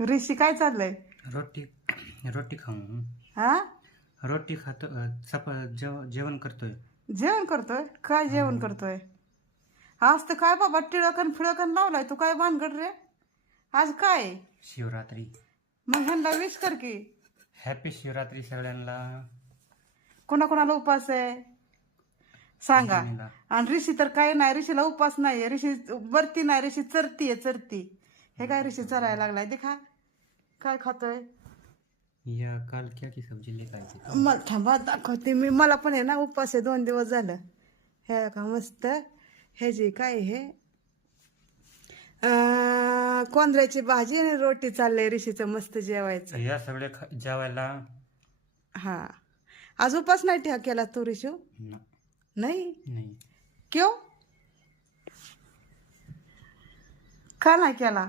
ऋषी काय चाललंय? रोटी रोटी खाऊन हा, रोटी खातो जेवण करतोय. जेवण करतोय? काय जेवण करतोय? आज तर काय बाबा टिळकन फिळकन लावलाय, तू काय भानगड रे? आज काय? शिवरात्री. मग ह्यांना विश कर की. हॅपी शिवरात्री सगळ्यांना. कोणाकोणाला उपास आहे सांगा. मम्मीला. आणि ऋषी तर काय नाही, ऋषीला उपास नाहीये, ऋषी वरती नाही, ऋषी चरती आहे चरती. हे काय ऋषी चरायला लागलाय, देखा काय खातोय. या काल क्या की सब्जी लेकर आए थे. मला थांबा दाखवते मी, मला पण आहे ना उपास आहे, 2 दिवस झालं. हे का मस्त हे जे काय हे कोंदऱ्याची भाजी आणि रोटी चाललंय ऋषीचं मस्त जेवायचं. या सगळे जेवायला. हा, आज उपास नाही केला तू ऋषू? नाही. नाही. क्यों? का नाही केला?